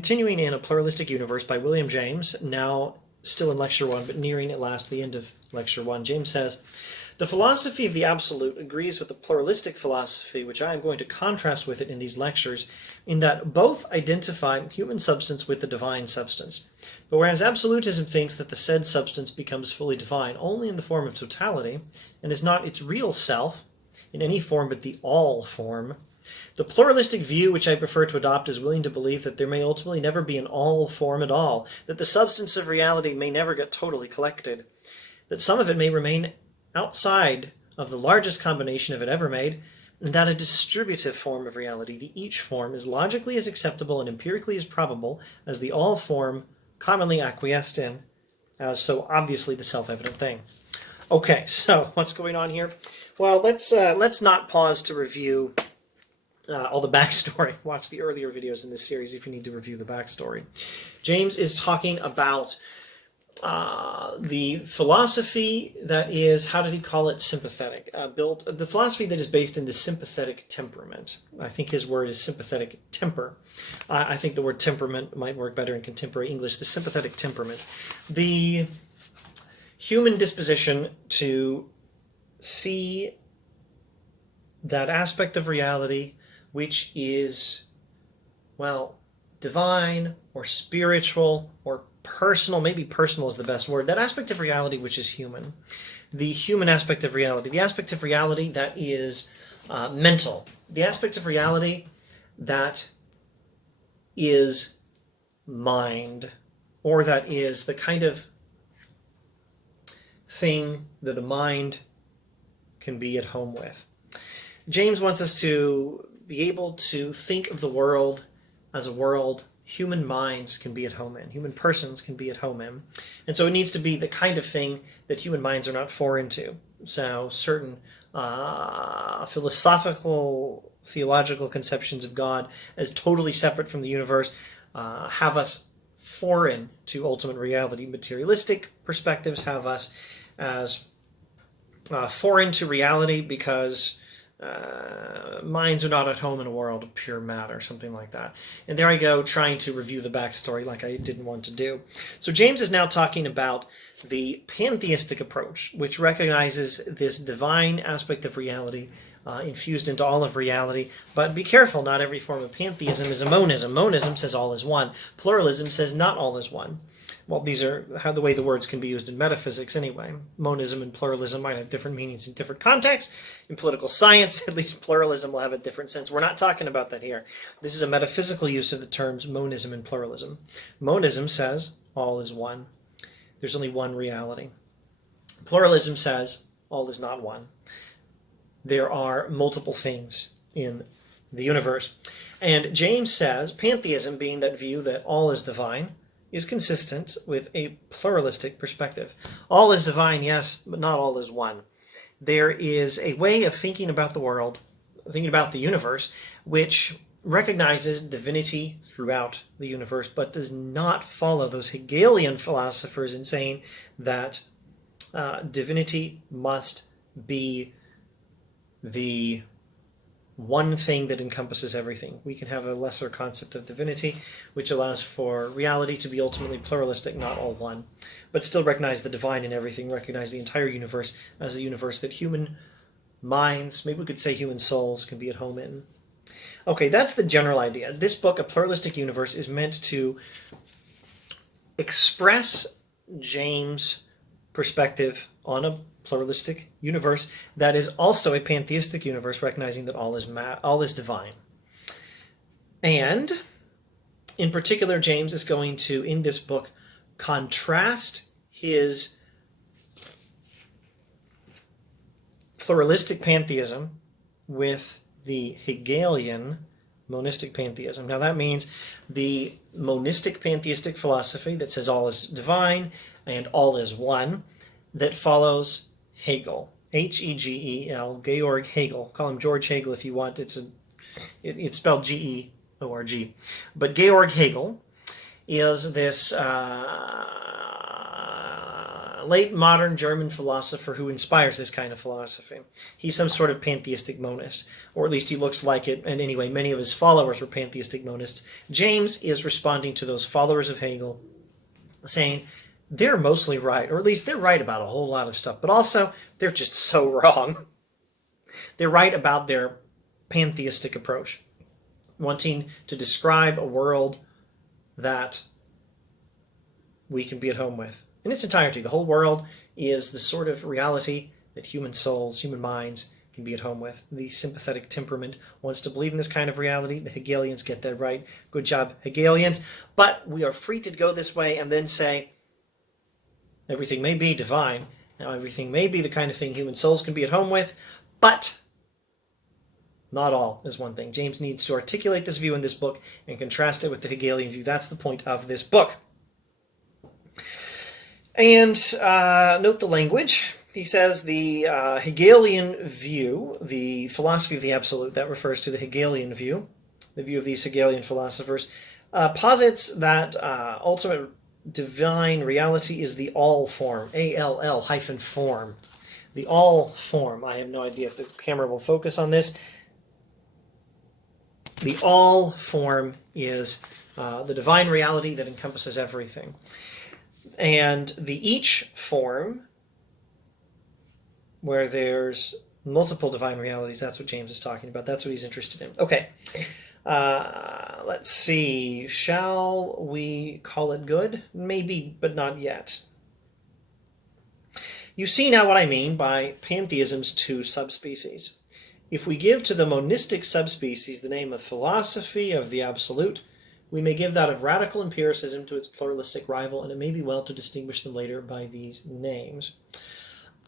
continuing in A Pluralistic Universe by William James, now still in Lecture 1, but nearing at last the end of Lecture 1. James says, "The philosophy of the absolute agrees with the pluralistic philosophy, which I am going to contrast with it in these lectures, in that both identify human substance with the divine substance. But whereas absolutism thinks that the said substance becomes fully divine only in the form of totality, and is not its real self in any form but the all form, the pluralistic view which I prefer to adopt is willing to believe that there may ultimately never be an all form at all, that the substance of reality may never get totally collected, that some of it may remain outside of the largest combination of it ever made, and that a distributive form of reality, the each form, is logically as acceptable and empirically as probable as the all form commonly acquiesced in, as so obviously the self-evident thing." Okay, so what's going on here? Well, let's not pause to review all the backstory. Watch the earlier videos in this series if you need to review the backstory. James is talking about the philosophy that is, how did he call it, sympathetic. The philosophy that is based in the sympathetic temperament. I think his word is sympathetic temper. I think the word temperament might work better in contemporary English. The sympathetic temperament. The human disposition to see that aspect of reality which is, well, divine or spiritual or personal, maybe personal is the best word, that aspect of reality which is human, the human aspect of reality, the aspect of reality that is mental, the aspect of reality that is mind, or that is the kind of thing that the mind can be at home with. James wants us to be able to think of the world as a world human minds can be at home in, human persons can be at home in. And so it needs to be the kind of thing that human minds are not foreign to. So certain philosophical, theological conceptions of God as totally separate from the universe have us foreign to ultimate reality. Materialistic perspectives have us as foreign to reality because minds are not at home in a world of pure matter, something like that. And there I go, trying to review the backstory like I didn't want to do. So James is now talking about the pantheistic approach, which recognizes this divine aspect of reality infused into all of reality. But be careful, not every form of pantheism is a monism. Monism says all is one. Pluralism says not all is one. Well, these are how the way the words can be used in metaphysics anyway. Monism and pluralism might have different meanings in different contexts. In political science, at least pluralism will have a different sense. We're not talking about that here. This is a metaphysical use of the terms monism and pluralism. Monism says all is one. There's only one reality. Pluralism says all is not one. There are multiple things in the universe. And James says pantheism, being that view that all is divine, is consistent with a pluralistic perspective. All is divine, yes, but not all is one. There is a way of thinking about the world, thinking about the universe, which recognizes divinity throughout the universe, but does not follow those Hegelian philosophers in saying that divinity must be the one thing that encompasses everything. We can have a lesser concept of divinity, which allows for reality to be ultimately pluralistic, not all one, but still recognize the divine in everything, recognize the entire universe as a universe that human minds, maybe we could say human souls, can be at home in. Okay, that's the general idea. This book, A Pluralistic Universe, is meant to express James' perspective on a pluralistic universe that is also a pantheistic universe, recognizing that all is divine. And in particular, James is going to, in this book, contrast his pluralistic pantheism with the Hegelian monistic pantheism. Now that means the monistic pantheistic philosophy that says all is divine and all is one, that follows Hegel, Hegel, Georg Hegel. Call him George Hegel if you want. It's spelled Georg. But Georg Hegel is this late modern German philosopher who inspires this kind of philosophy. He's some sort of pantheistic monist, or at least he looks like it, and anyway, many of his followers were pantheistic monists. James is responding to those followers of Hegel, saying they're mostly right, or at least they're right about a whole lot of stuff, but also they're just so wrong. They're right about their pantheistic approach, wanting to describe a world that we can be at home with. In its entirety, the whole world is the sort of reality that human souls, human minds can be at home with. The sympathetic temperament wants to believe in this kind of reality. The Hegelians get that right. Good job, Hegelians. But we are free to go this way and then say, everything may be divine. Now, everything may be the kind of thing human souls can be at home with, but not all is one thing. James needs to articulate this view in this book and contrast it with the Hegelian view. That's the point of this book. And note the language. He says the Hegelian view, the philosophy of the absolute, that refers to the Hegelian view, the view of these Hegelian philosophers, posits that ultimate divine reality is the all form, A-L-L-form. The all form. I have no idea if the camera will focus on this. The all form is the divine reality that encompasses everything. And the each form, where there's multiple divine realities, that's what James is talking about. That's what he's interested in. Okay, let's see. Shall we call it good? Maybe, but not yet. You see now what I mean by pantheism's two subspecies. If we give to the monistic subspecies the name of philosophy of the absolute, we may give that of radical empiricism to its pluralistic rival, and it may be well to distinguish them later by these names.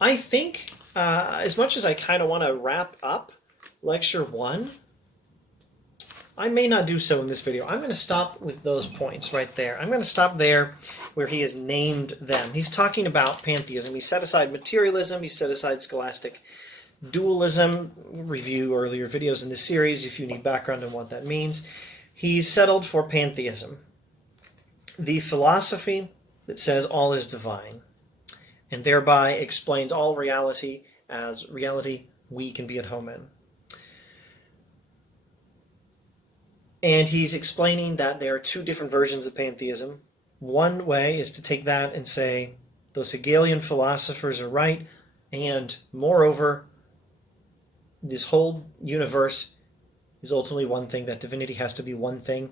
I think, as much as I kind of want to wrap up Lecture 1, I may not do so in this video. I'm going to stop with those points right there. I'm going to stop there where he has named them. He's talking about pantheism. He set aside materialism. He set aside scholastic dualism. Review earlier videos in this series if you need background on what that means. He settled for pantheism, the philosophy that says all is divine, and thereby explains all reality as reality we can be at home in. And he's explaining that there are two different versions of pantheism. One way is to take that and say, those Hegelian philosophers are right, and moreover, this whole universe is ultimately one thing, that divinity has to be one thing.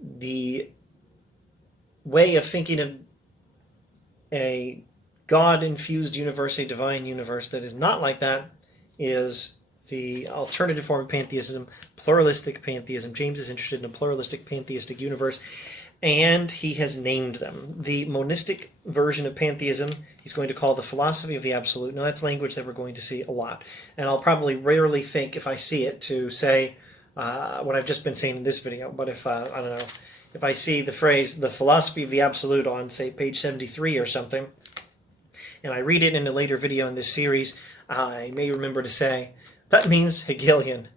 The way of thinking of a God-infused universe, a divine universe that is not like that, is the alternative form of pantheism, pluralistic pantheism. James is interested in a pluralistic pantheistic universe, and he has named them. The monistic version of pantheism he's going to call the philosophy of the absolute. Now, that's language that we're going to see a lot, and I'll probably rarely think, if I see it, to say what I've just been saying in this video. But if, I don't know, if I see the phrase, the philosophy of the absolute on, say, page 73 or something, and I read it in a later video in this series, I may remember to say, that means Hegelian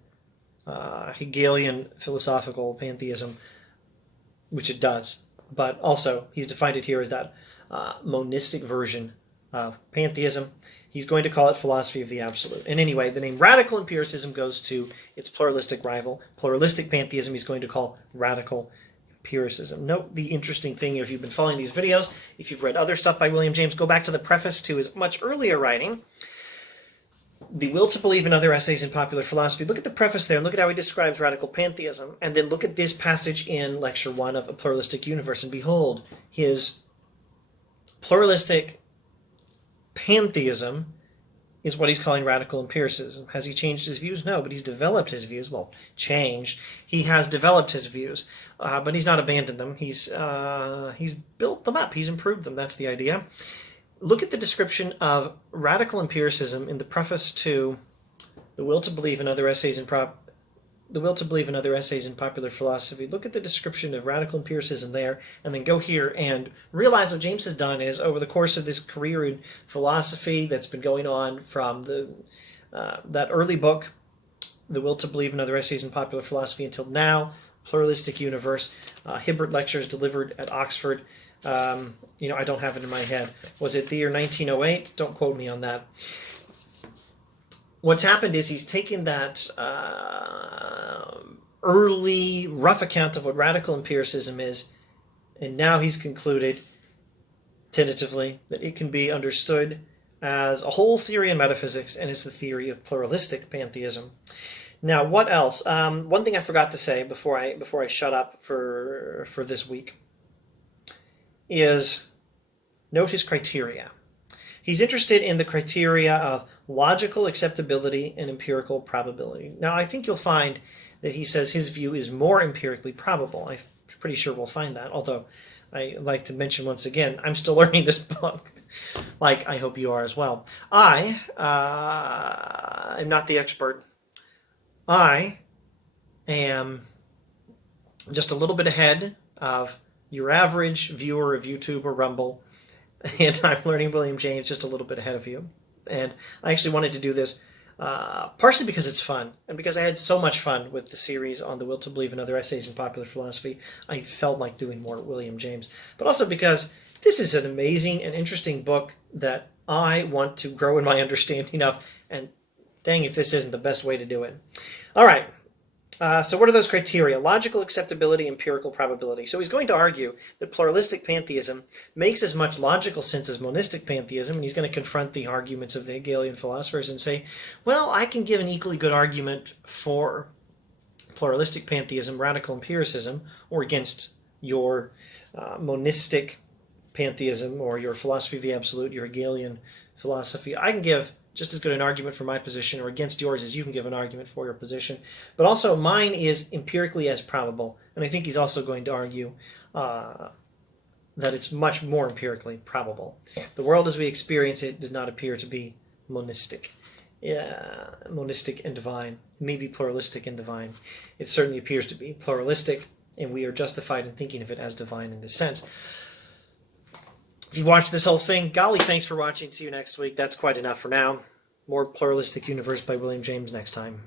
philosophical pantheism, which it does. But also, he's defined it here as that monistic version of pantheism. He's going to call it philosophy of the absolute. And anyway, the name radical empiricism goes to its pluralistic rival. Pluralistic pantheism he's going to call radical empiricism. Note the interesting thing, if you've been following these videos, if you've read other stuff by William James, go back to the preface to his much earlier writing, The Will to Believe and Other Essays in Popular Philosophy. Look at the preface there and look at how he describes radical pantheism. And then look at this passage in Lecture 1 of A Pluralistic Universe. And behold, his pluralistic pantheism is what he's calling radical empiricism. Has he changed his views? No, but he's developed his views. Well, changed. He has developed his views, but he's not abandoned them. He's built them up. He's improved them. That's the idea. Look at the description of radical empiricism in the preface to The Will to Believe and Other Essays in Popular Philosophy. Look at the description of radical empiricism there, and then go here and realize what James has done is, over the course of this career in philosophy that's been going on from that early book, The Will to Believe and Other Essays in Popular Philosophy, until now, Pluralistic Universe, Hibbert Lectures delivered at Oxford, I don't have it in my head. Was it the year 1908? Don't quote me on that. What's happened is he's taken that early rough account of what radical empiricism is, and now he's concluded tentatively that it can be understood as a whole theory in metaphysics, and it's the theory of pluralistic pantheism. Now, what else? One thing I forgot to say before I shut up for this week is note his criteria. He's interested in the criteria of logical acceptability and empirical probability. Now, I think you'll find that he says his view is more empirically probable. I'm pretty sure we'll find that, although I like to mention once again, I'm still learning this book, like I hope you are as well. I am not the expert. I am just a little bit ahead of your average viewer of YouTube or Rumble, and I'm learning William James just a little bit ahead of you. And I actually wanted to do this partially because it's fun, and because I had so much fun with the series on The Will to Believe and Other Essays in Popular Philosophy. I felt like doing more William James, but also because this is an amazing and interesting book that I want to grow in my understanding of, and dang if this isn't the best way to do it. All right. So what are those criteria? Logical acceptability, empirical probability. So he's going to argue that pluralistic pantheism makes as much logical sense as monistic pantheism, and he's going to confront the arguments of the Hegelian philosophers and say, well, I can give an equally good argument for pluralistic pantheism, radical empiricism, or against your monistic pantheism or your philosophy of the absolute, your Hegelian philosophy. I can give just as good an argument for my position or against yours as you can give an argument for your position. But also mine is empirically as probable. And I think he's also going to argue that it's much more empirically probable. The world as we experience it does not appear to be monistic. Monistic and divine. Maybe pluralistic and divine. It certainly appears to be pluralistic, and we are justified in thinking of it as divine in this sense. If you've watched this whole thing, golly, thanks for watching. See you next week. That's quite enough for now. More Pluralistic Universe by William James next time.